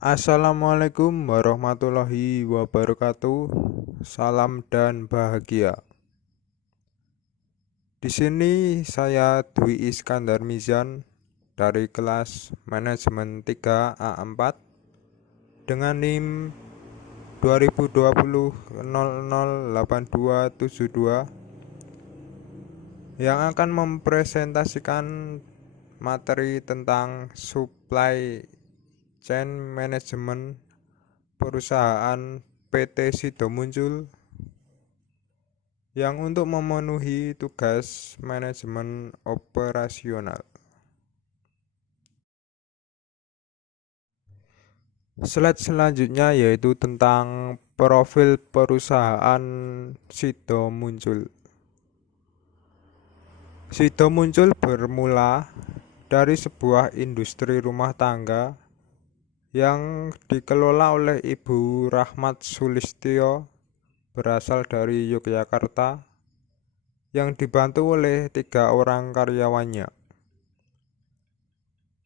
Assalamualaikum warahmatullahi wabarakatuh. Salam dan bahagia. Di sini saya Dwi Iskandar Mizan dari kelas Manajemen 3A4 dengan NIM 2020008272 yang akan mempresentasikan materi tentang supply chain management perusahaan PT Sido Muncul yang untuk memenuhi tugas manajemen operasional. Slide selanjutnya yaitu tentang profil perusahaan Sido Muncul. Sido Muncul bermula dari sebuah industri rumah tangga yang dikelola oleh Ibu Rahmat Sulistyo berasal dari Yogyakarta yang dibantu oleh 3 orang karyawannya.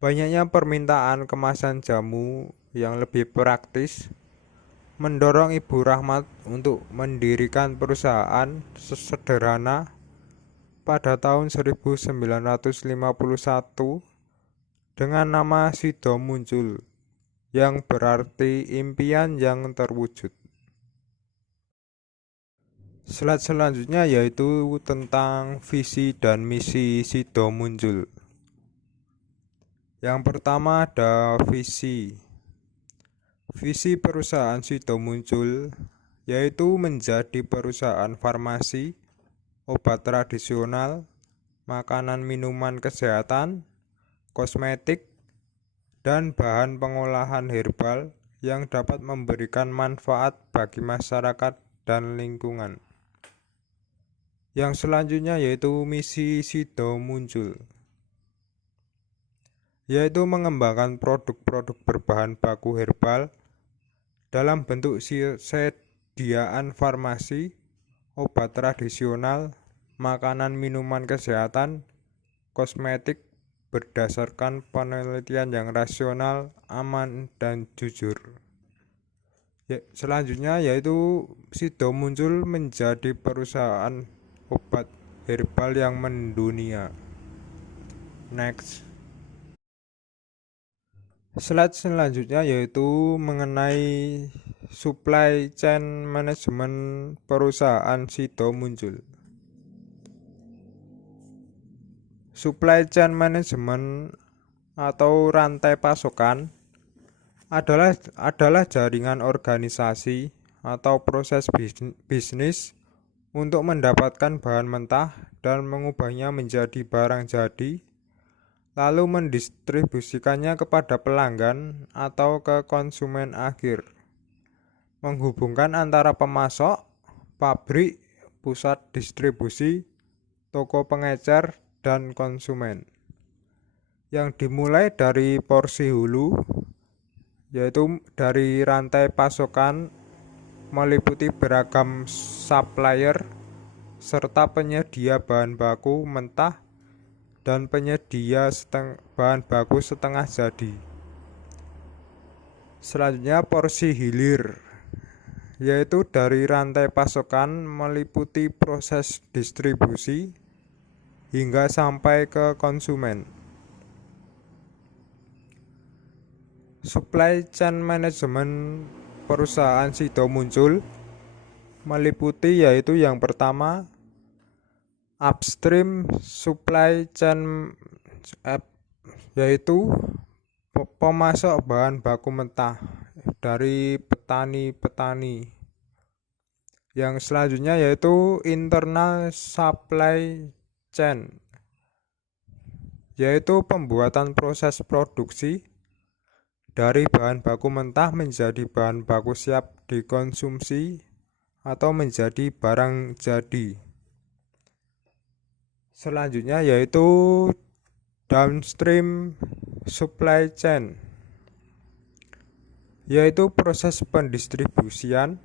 Banyaknya permintaan kemasan jamu yang lebih praktis mendorong Ibu Rahmat untuk mendirikan perusahaan sederhana pada tahun 1951 dengan nama Sido Muncul yang berarti impian yang terwujud. Slide selanjutnya yaitu tentang visi dan misi Sido Muncul. Yang pertama ada visi. Visi perusahaan Sido Muncul yaitu menjadi perusahaan farmasi, obat tradisional, makanan minuman kesehatan, kosmetik, dan bahan pengolahan herbal yang dapat memberikan manfaat bagi masyarakat dan lingkungan. Yang selanjutnya yaitu misi Sido Muncul, yaitu mengembangkan produk-produk berbahan baku herbal dalam bentuk sediaan farmasi, obat tradisional, makanan minuman kesehatan, kosmetik berdasarkan penelitian yang rasional, aman, dan jujur. Selanjutnya yaitu Sido Muncul menjadi perusahaan obat herbal yang mendunia. Next. Slide selanjutnya yaitu mengenai supply chain management perusahaan Sido Muncul. Supply chain management atau rantai pasokan adalah jaringan organisasi atau proses bisnis untuk mendapatkan bahan mentah dan mengubahnya menjadi barang jadi, lalu mendistribusikannya kepada pelanggan atau ke konsumen akhir, menghubungkan antara pemasok, pabrik, pusat distribusi, toko pengecer, dan konsumen. Yang dimulai dari porsi hulu, yaitu dari rantai pasokan meliputi beragam supplier serta penyedia bahan baku mentah dan penyedia bahan baku setengah jadi. Selanjutnya porsi hilir, yaitu dari rantai pasokan meliputi proses distribusi hingga sampai ke konsumen. Supply chain management perusahaan Sido Muncul meliputi yaitu yang pertama upstream supply chain, yaitu pemasok bahan baku mentah dari petani-petani. Yang selanjutnya yaitu internal supply chain, yaitu pembuatan proses produksi dari bahan baku mentah menjadi bahan baku siap dikonsumsi atau menjadi barang jadi. Selanjutnya yaitu downstream supply chain, yaitu proses pendistribusian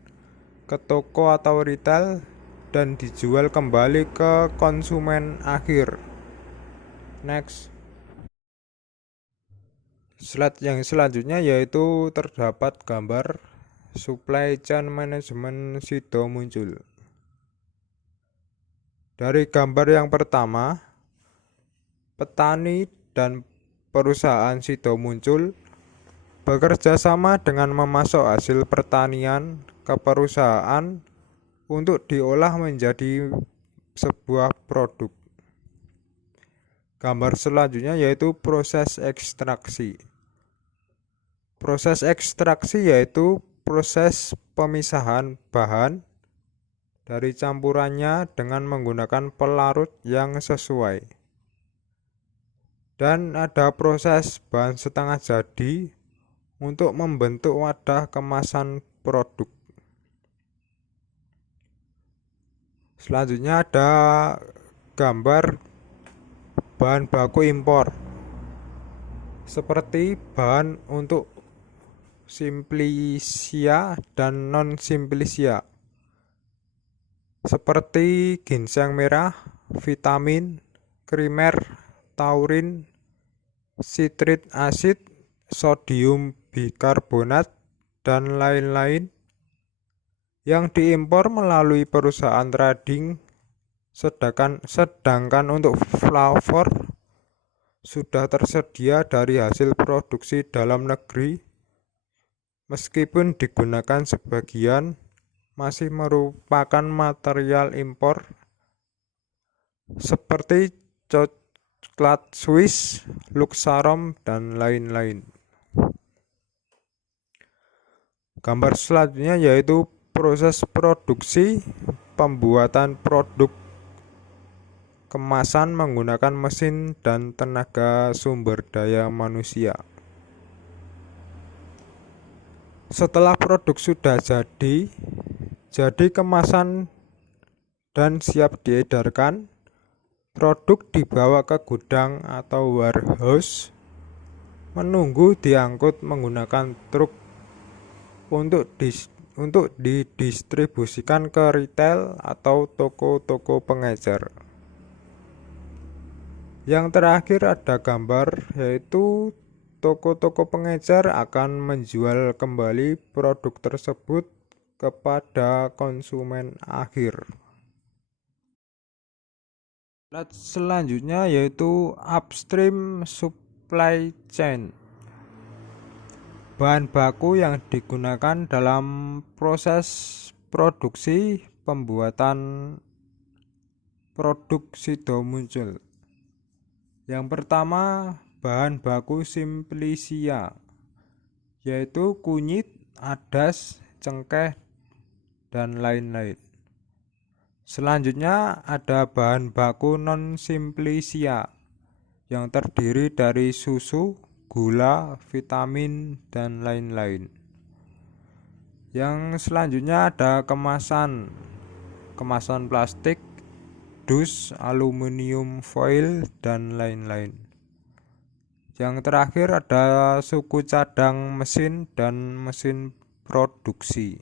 ke toko atau retail dan dijual kembali ke konsumen akhir. Next. Slide yang selanjutnya yaitu terdapat gambar supply chain management Sido muncul. Dari gambar yang pertama, petani dan perusahaan Sido muncul bekerja sama dengan memasok hasil pertanian ke perusahaan untuk diolah menjadi sebuah produk. Gambar selanjutnya yaitu proses ekstraksi. Proses ekstraksi yaitu proses pemisahan bahan dari campurannya dengan menggunakan pelarut yang sesuai. Dan ada proses bahan setengah jadi untuk membentuk wadah kemasan produk. Selanjutnya ada gambar bahan baku impor, seperti bahan untuk simplicia dan non simplicia, seperti ginseng merah, vitamin, krimer, taurin, sitrit asid, sodium bikarbonat, dan lain-lain yang diimpor melalui perusahaan trading, sedangkan untuk flavor sudah tersedia dari hasil produksi dalam negeri, meskipun digunakan sebagian masih merupakan material impor seperti coklat Swiss, Luxarom, dan lain-lain. Gambar selanjutnya yaitu proses produksi pembuatan produk kemasan menggunakan mesin dan tenaga sumber daya manusia. Setelah produk sudah jadi kemasan dan siap diedarkan, produk dibawa ke gudang atau warehouse, menunggu diangkut menggunakan truk untuk didistribusikan ke retail atau toko-toko pengecer. Yang terakhir ada gambar yaitu toko-toko pengecer akan menjual kembali produk tersebut kepada konsumen akhir. Selanjutnya yaitu upstream supply chain. Bahan baku yang digunakan dalam proses produksi pembuatan produk Sido muncul. Yang pertama, bahan baku simplicia, yaitu kunyit, adas, cengkeh, dan lain-lain. Selanjutnya ada bahan baku non simplicia yang terdiri dari susu, gula, vitamin, dan lain-lain. Yang selanjutnya ada kemasan plastik, dus, aluminium foil, dan lain-lain. Yang terakhir ada suku cadang mesin dan mesin produksi.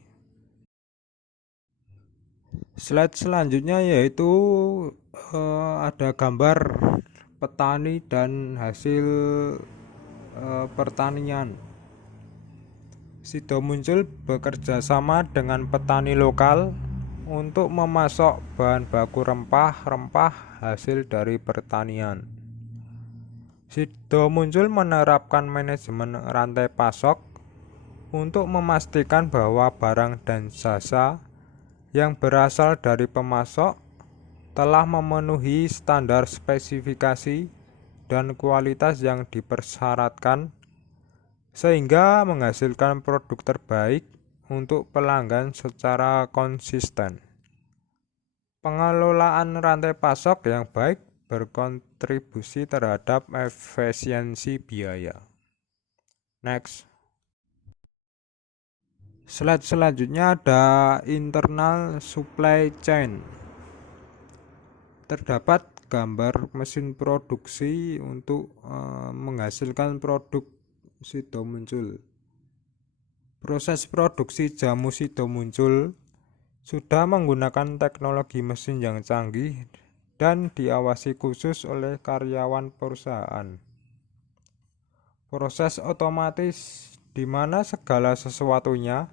Slide selanjutnya yaitu ada gambar petani dan hasil pertanian. Sido muncul bekerja sama dengan petani lokal untuk memasok bahan baku rempah-rempah hasil dari pertanian. Sido muncul menerapkan manajemen rantai pasok untuk memastikan bahwa barang dan jasa yang berasal dari pemasok telah memenuhi standar spesifikasi dan kualitas yang dipersyaratkan, sehingga menghasilkan produk terbaik untuk pelanggan secara konsisten. Pengelolaan rantai pasok yang baik berkontribusi terhadap efisiensi biaya. Next. Slide selanjutnya ada internal supply chain. Terdapat gambar mesin produksi untuk menghasilkan produk Sido muncul. Proses produksi jamu Sido muncul sudah menggunakan teknologi mesin yang canggih dan diawasi khusus oleh karyawan perusahaan. Proses otomatis di mana segala sesuatunya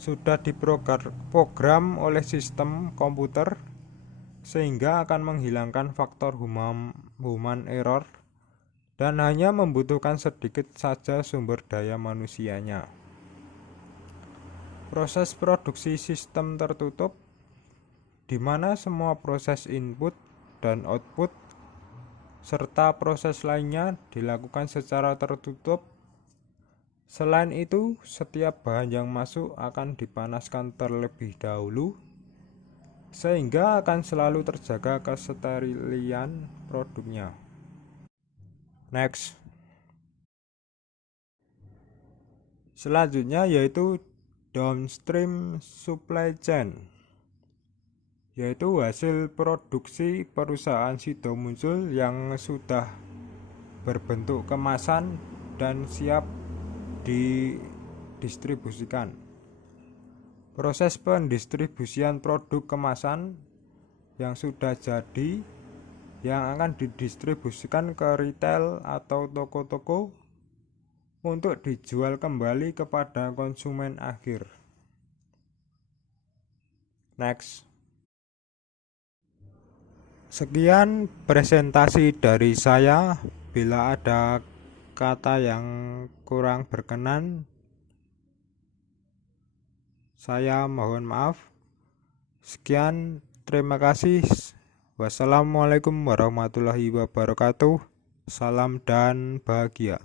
sudah diprogram oleh sistem komputer sehingga akan menghilangkan faktor human error dan hanya membutuhkan sedikit saja sumber daya manusianya. Proses produksi sistem tertutup di mana semua proses input dan output serta proses lainnya dilakukan secara tertutup. Selain itu, setiap bahan yang masuk akan dipanaskan terlebih dahulu sehingga akan selalu terjaga kesterilian produknya. Next. Selanjutnya yaitu downstream supply chain, yaitu hasil produksi perusahaan sido muncul yang sudah berbentuk kemasan dan siap didistribusikan. Proses pendistribusian produk kemasan yang sudah jadi yang akan didistribusikan ke retail atau toko-toko untuk dijual kembali kepada konsumen akhir. Next. Sekian presentasi dari saya. Bila ada kata yang kurang berkenan, saya mohon maaf. Sekian, terima kasih. Wassalamualaikum warahmatullahi wabarakatuh. Salam dan bahagia.